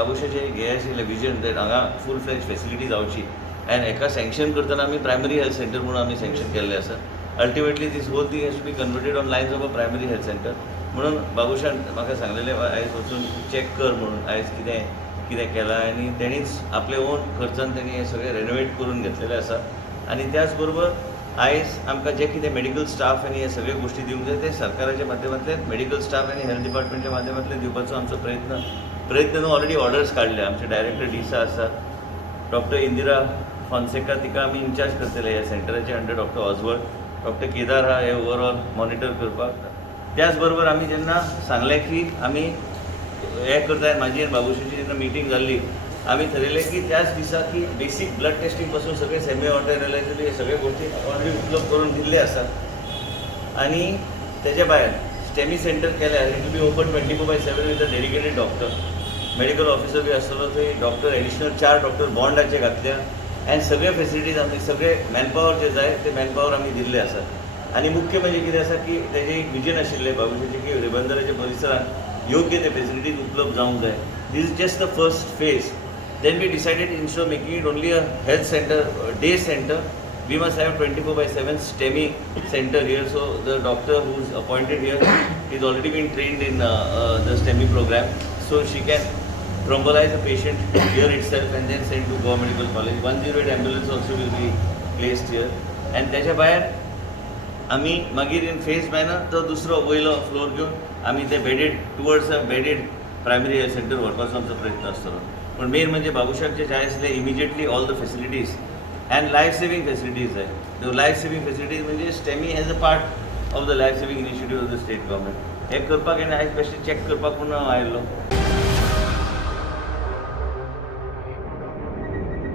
बाबूशाचें हें आशिल्लें vision that हांगा फूल फ्लेज फेसिलिटी जावची एंड हेका सँक्शन करतना आमी प्रायमरी हेल्थ सेंटर म्हणून आमी सँक्शन केल्लें आसा. Ultimately this whole thing has to be converted on lines of a primary health centre. म्हणून बाबूशान म्हाका सांगलेलें आयज वचून चॅक कर म्हणून आयज कितें केलां आनी तेणीच आपले ओन खर्चान तेणी हें सगळें रेनोवेट करून घेतलेलें आसा. आनी त्याच बरोबर आयज आमकां जे कितें मेडिकल स्टाफ आनी हे सगळे गोश्टी दिवंक जाय ते सरकाराच्या माध्यमांतल्यान मेडिकल स्टाफ आनी हेल्थ डिपार्टमेंटच्या माध्यमांतल्यान दिवपाचो आमचो प्रयत्न न्हू ऑलरेडी ऑर्डर्स काडल्या. आमचे डायरेक्टर डिसा आसा, डॉक्टर इंदिरा फॉन्सेका तिका आमी इन्चार्ज करतले ह्या सेंटराचे अंडर डॉक्टर ऑजवर्ड, डॉक्टर केदार हा हे ओवरऑल मॉनिटर करपाक. त्याच बरोबर आमी जेन्ना सांगलें की आमी हें करताय, म्हाजी आनी बाबूशाची जेन्ना मिटींग जाल्ली आमी थारायलें की त्याच दिसा की बेसीक ब्लड टेस्टिंग पासून सगळे सेमी ऑटोएनालायझर हे सगळे गोश्टी ऑलरेडी उपलब्ध करून दिल्ले आसात. आनी तेजे भायर स्टेमी सेंटर केल्यार it will be open 24/7 with a dedicated doctor. Medical officer बी आसतलो थंय. डॉक्टर एडिशनल 4 डॉक्टर बॉन्डाचे घातल्या आनी सगळे फेसिलिटीज आमी सगळे मॅनपावर जे जाय ते मॅनपावर आमी दिल्ले आसात. आनी मुख्य म्हणजे कितें आसा की तेजें एक विजन आशिल्लें बाबूशाचें की रेबंदराच्या परिसरांत योग्य ते फेसिलिटीज उपलब्ध जावंक जाय. This is just the first phase. Then we decided instead of making it only a health center, a day center, we must have 24/7 STEMI center here. So the doctor who is appointed here is already been trained in the STEMI program. So she can thrombolize the patient here itself and then send to Goa Medical College. 108 ambulance also will be placed here. And त्याच्या भायर आमी मागीर in phase manner तो दुसरो वयलो floor घेवन आमी ते bedded towards a bedded primary health centre व्हरपाचो आमचो प्रयत्न आसतलो. पण मेन म्हणजे बाबूशाकचे जाय आसले immediately all the facilities and life saving facilities जाय. द लायफ सेवींग फेसिलिटीज म्हणजे STEMI as a part of the life saving initiative of the state government. हे करपाक आनी आयज बेश्टें चॅक करपाक म्हणून हांव आयिल्लो.